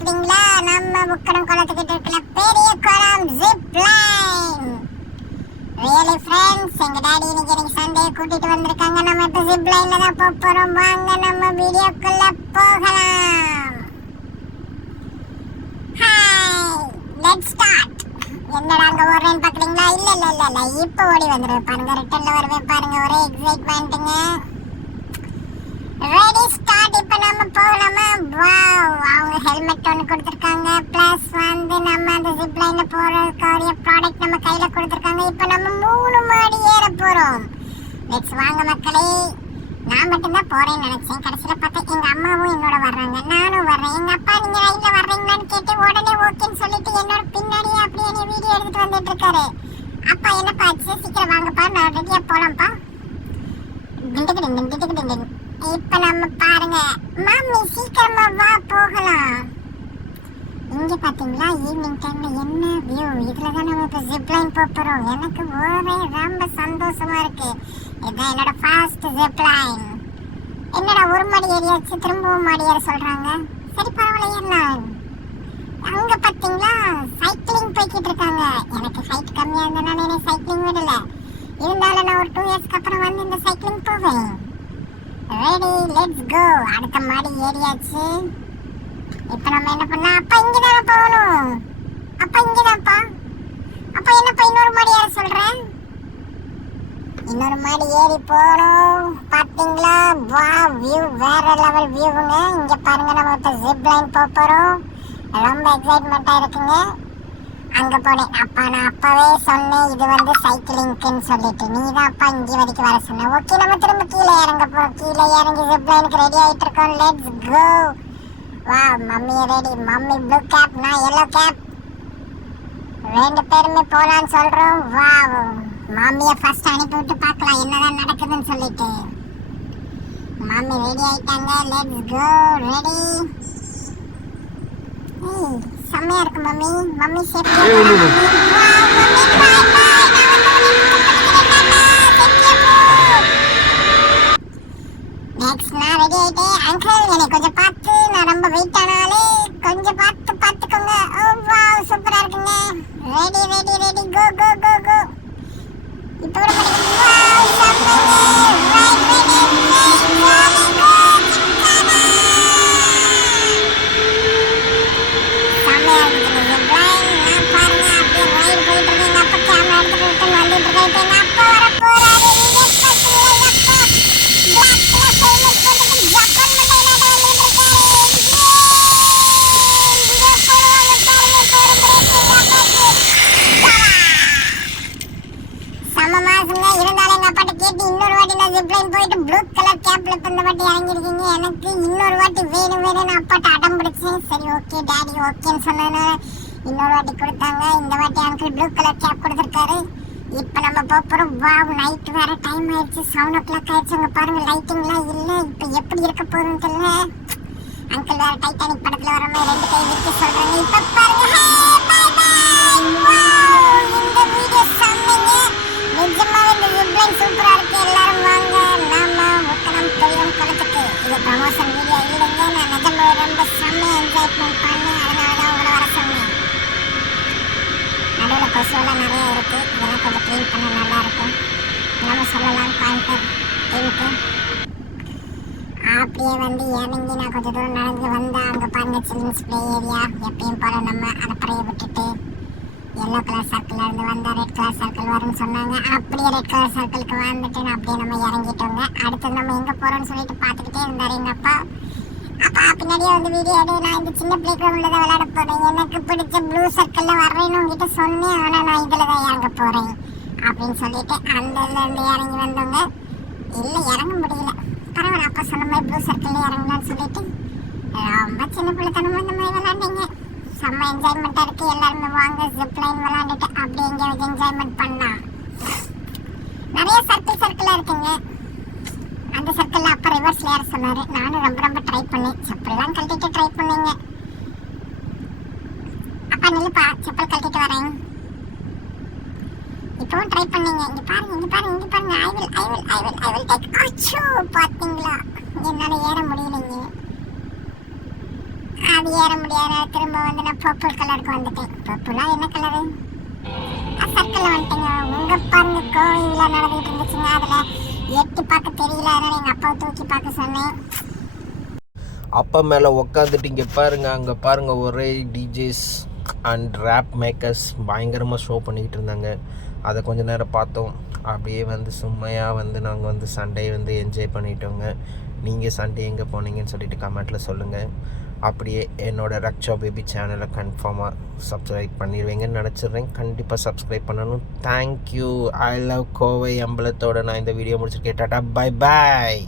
பாக்குறீங்களா? நம்ம முக்கடம் குளத்துக்கிட்ட இருக்கிற பெரிய குளம் ஜிப் லைன். ரியலி ஃப்ரெண்ட்ஸ், எங்க டாடி இன்னைக்கு சண்டே கூட்டிட்டு வந்திருக்காங்க. நம்ம இப்ப ஜிப் லைன்ல தான் போறோம். வாங்க நம்ம வீடியோக்குள்ள போகலாம். Hi, let's start. என்னடா அங்க ஓடுறேன்னு பாக்குறீங்களா? இல்ல இப்ப ஓடி வந்துருவேன் பாருங்க. ரிட்டர்ன்ல வருவேன் பாருங்க. ஒரே எக்ஸைட்மெண்ட்டுங்க. Ready start. இப்ப நம்ம போகலாமா? வாவ், அவங்க ஹெல்மெட் ஒன்று கொடுத்துருக்காங்க. பிளஸ் வந்து நம்ம அந்த ஜிப் லைன்ல போறதுக்கான ப்ராடக்ட் நம்ம கையில கொடுத்துருக்காங்க. இப்ப நம்ம 3 மாடி ஏற போறோம். லெட்ஸ் வாங்க மக்களே. நான் மட்டும்தான் போறேன்னு நினைச்சேன். கடைசியில பார்த்தா எங்க அம்மாவும் என்னோட வர்றாங்க. நானும் வர்றேன். எங்க அப்பா நீங்க ரயில்ல வர்றீங்களான்னு கேட்டு உடனே ஓகேன்னு சொல்லிட்டு என்னோட பின்னாடியே அப்படியே என்ன வீடியோ எடுத்துட்டு வந்துட்டு இருக்காரு. அப்பா என்னப்பா ஆச்சு? சீக்கிரம் வாங்கப்பா, நான் ரெடியா போலாம்ப்பா. டிண்டுக்கு இப்ப நம்ம பாருங்க, மாமி சீக்கிரமா வா போகலாம். இங்க பாத்தீங்களா ஈவினிங் டைம்ல என்ன வியூ. இதுலதான் நம்ம இப்ப ஜிப் லைன் போறோம். எனக்கு ஒரே ரொம்ப சந்தோஷமா இருக்கு. இதான் என்னோட ஃபர்ஸ்ட் ஜிப் லைன். என்னடா ஒரு மாடி ஏறியாச்சு, திரும்பவும் மாடி ஏற சொல்றாங்க. சரி பரவாயில்ல, ஏறலாம். அங்க பாத்தீங்களா சைக்கிளிங் போய்கிட்டு இருக்காங்க. எனக்கு ஹைட் கம்மியா இருந்தனால என்ன சைக்கிளிங் விடல. இருந்தாலும் நான் ஒரு 2 இயர்ஸ்க்கு அப்புறம் வந்து இந்த சைக்கிளிங் போவேன். Ready, let's go. அடுத்த மாடி ஏறியாச்சு. இப்ப நம்ம என்ன பண்ணலாம்? அப்பா இங்கதானே போகணும். அப்பா இங்கதான்ப்பா. அப்பா என்னப்பா இன்னொரு மாடி ஏற சொல்றேன்? இன்னொரு மாடி ஏறி போறோம். பாத்தீங்களா வா, வியூ வேற லெவல் வியூவுங்க. இங்க பாருங்க, நம்ம இப்ப ஜிப் லைன் போறோம். ரொம்ப எக்ஸைட்மெண்டா இருக்குங்க. அங்க போனேன். அப்பா நான் அப்பவே சொன்னேன் இது வந்து சைக்கிளிங்க்குன்னு சொல்லிட்டு. நீ தான் அப்பா இங்கே வரைக்கும் வர சொன்ன. ஓகே, நம்ம திரும்ப கீழே இறங்க போறோம். கீழே இறங்கி ஜிப் லைனுக்கு ரெடி ஆயிட்டு இருக்கோம். Let's go. வா, mummy ready. Mummy blue cap, நான் எல்லோ கேப். 2 பேருமே போலான்னு சொல்றோம். வா, மம்மியை ஃபர்ஸ்ட் அனுப்பி விட்டு பார்க்கலாம் என்னதான் நடக்குதுன்னு சொல்லிட்டு. மம்மி ரெடி ஆயிட்டாங்க. Let's go. ரெடி. செம்மையா இருக்கு மம்மி. மம்மி சேஃப்டியா மம்மி பை பை. நெக்ஸ்ட் நான் ரெடி ஆயிட்டேன். அங்கிள் என்னை கொஞ்சம் பார்த்து, நான் ரொம்ப வெயிட் ஆனாலே கொஞ்சம் பார்த்துக்கோங்க. ஓ வாவ், சூப்பரா இருக்குங்க. ரெடி ரெடி ரெடி, கோ கோ கோ கோ. இப்போ கூட கிடைக்கும். வாவ், செம்மைங்க. ரைட் ரெடி, ஜாலி கோ. எனக்கு இன்னொரு வாட்டி வேணும்னு அப்பாட்ட அடம் பிடிச்சேன். சரி ஓகே டாடி ஓகேன்னு சொன்னதுனால இன்னொரு வாட்டி கொடுத்தாங்க. இந்த வாட்டி அங்கிள் ப்ளூ கலர் கேப் கொடுத்துருக்காரு. இப்போ நம்ம போகிறோம். வாவ், நைட் வேற டைம் ஆயிடுச்சு. 7 o'clock ஆயிடுச்சு. அங்கே பாருங்க லைட்டிங்லாம் இல்லை. இப்போ எப்படி இருக்க போகுதுன்னு தெரியல. அங்கிள் வேற டைட்டானிக் படத்தில் வர மாதிரி 2 கை விட்டு சொல்கிறாங்க. இப்போ பாருங்க, பை பை. வாவ், இந்த வீடியோ செம்மைங்க. நிஜமாவே இந்த ஜிப் லைன் சூப்பராக இருக்கு. எல்லாரும் வாங்க நாம முக்கடம் பெரியம் குளத்துக்கு. இது ப்ரமோஷன் வீடியோ இல்லைங்க. நான் நிஜமாவே ரொம்ப செம்மையாக என்ஜாய்மெண்ட் பண்ணேன். அதனால தான் உங்களை வர சொன்னேன். நடுவில் கொசுவெல்லாம் நிறைய இருக்கு. இதெல்லாம் கொஞ்சம் க்ளீன் பண்ண நல்லா இருக்கும். நம்ம சொல்லலாம் பாயிண்டர் இருக்கு. அப்படியே வந்து இறங்கி நான் கொஞ்சம் தூரம் நடந்து வந்தேன். அங்கே பாருங்க சில்ட்ரன்ஸ் ப்ளே ஏரியா. எப்பயும் போல நம்ம அடப்பறையை விட்டுட்டு எல்லோ கலர் சர்க்கிள் இருந்து வந்தால் ரெட் கலர் சர்க்கிள் வரும்னு சொன்னாங்க. அப்படியே ரெட் கலர் சர்க்கிளுக்கு வந்துட்டு நான் அப்படியே நம்ம இறங்கிட்டோங்க. அடுத்து நம்ம எங்கே போகிறோம்னு சொல்லிட்டு பார்த்துக்கிட்டே இருந்தார் எங்கள் அப்பா. அப்பா பின்னாடியே வந்து வீடியோ எடு, நான் இந்த சின்ன பிளே கிரவுண்டில் தான் விளையாட போகிறேன். எனக்கு பிடிச்ச ப்ளூ சர்க்கிளில் வர்றேன்னு உங்ககிட்ட சொன்னேன். ஆனால் நான் இதில் தான் இறங்க போகிறேன் அப்படின்னு சொல்லிட்டு அந்த இருந்து இறங்கி வந்தவங்க. இல்லை இறங்க முடியல, பரவாயில்ல அப்பா சொன்ன மாதிரி ப்ளூ சர்க்கிளில் இறங்கலான்னு சொல்லிட்டு ரொம்ப சின்ன பிள்ளைத்தனமாக இந்த மாதிரி விளையாண்டிங்க. செம்ம என்ஜாய்மெண்ட்டாக இருக்குது. எல்லாருமே வாங்க ஜிப் லைன் விளையாண்டுட்டு அப்படி எங்கேயாவது என்ஜாய்மெண்ட் பண்ணலாம். நிறைய சர்க்கிளாக இருக்குங்க. அந்த சர்க்கிளில் அப்பா ரிவர்ஸில் ஏற சொன்னார். நானும் ரொம்ப ட்ரை பண்ணேன். செப்பல்லாம் கழட்டிட்டு ட்ரை பண்ணேங்க. அப்பா நில்லுப்பா, செப்பல் கழட்டிட்டு வரேன். இப்பவும் ட்ரை பண்ணீங்க. இங்க பாருங்க ஐ வில் டேக். அச்சோ பாத்தீங்களா, என்னால ஏற முடியலைங்க. அது ஏற முடியாத திரும்ப வந்து நான் பர்பிள் கலருக்கு வந்துட்டேன். பர்பிளா என்ன கலரு? சர்க்கிள் வந்துட்டேங்க. உங்க பாருங்க கோவில நடந்துட்டு இருந்துச்சுங்க. அதுல எட்டி பார்க்க தெரியல, அதனால எங்க அப்பாவை தூக்கி பார்க்க சொன்னேன். அப்பா மேலே உக்காந்துட்டு இங்கே பாருங்கள், அங்கே பாருங்கள், ஒரே டிஜேஸ் அண்ட் ரேப் மேக்கர்ஸ் பயங்கரமாக ஷோ பண்ணிக்கிட்டு இருந்தாங்க. அதை கொஞ்ச நேரம் பார்த்தோம். அப்படியே வந்து சும்மையாக வந்து நாங்கள் வந்து சண்டே வந்து என்ஜாய் பண்ணிட்டோங்க. நீங்கள் சண்டே எங்கே போனீங்கன்னு சொல்லிட்டு கமெண்ட்டில் சொல்லுங்கள். அப்படியே என்னோடய ரக்ஷா பேபி சேனலை கன்ஃபார்மாக சப்ஸ்கிரைப் பண்ணிடுவீங்கன்னு நினச்சிட்றேன். கண்டிப்பாக சப்ஸ்கிரைப் பண்ணணும். தேங்க்யூ. ஐ லவ் கோவை அம்பலத்தோடு நான் இந்த வீடியோ முடிச்சிருக்கேன். Tata, bye bye.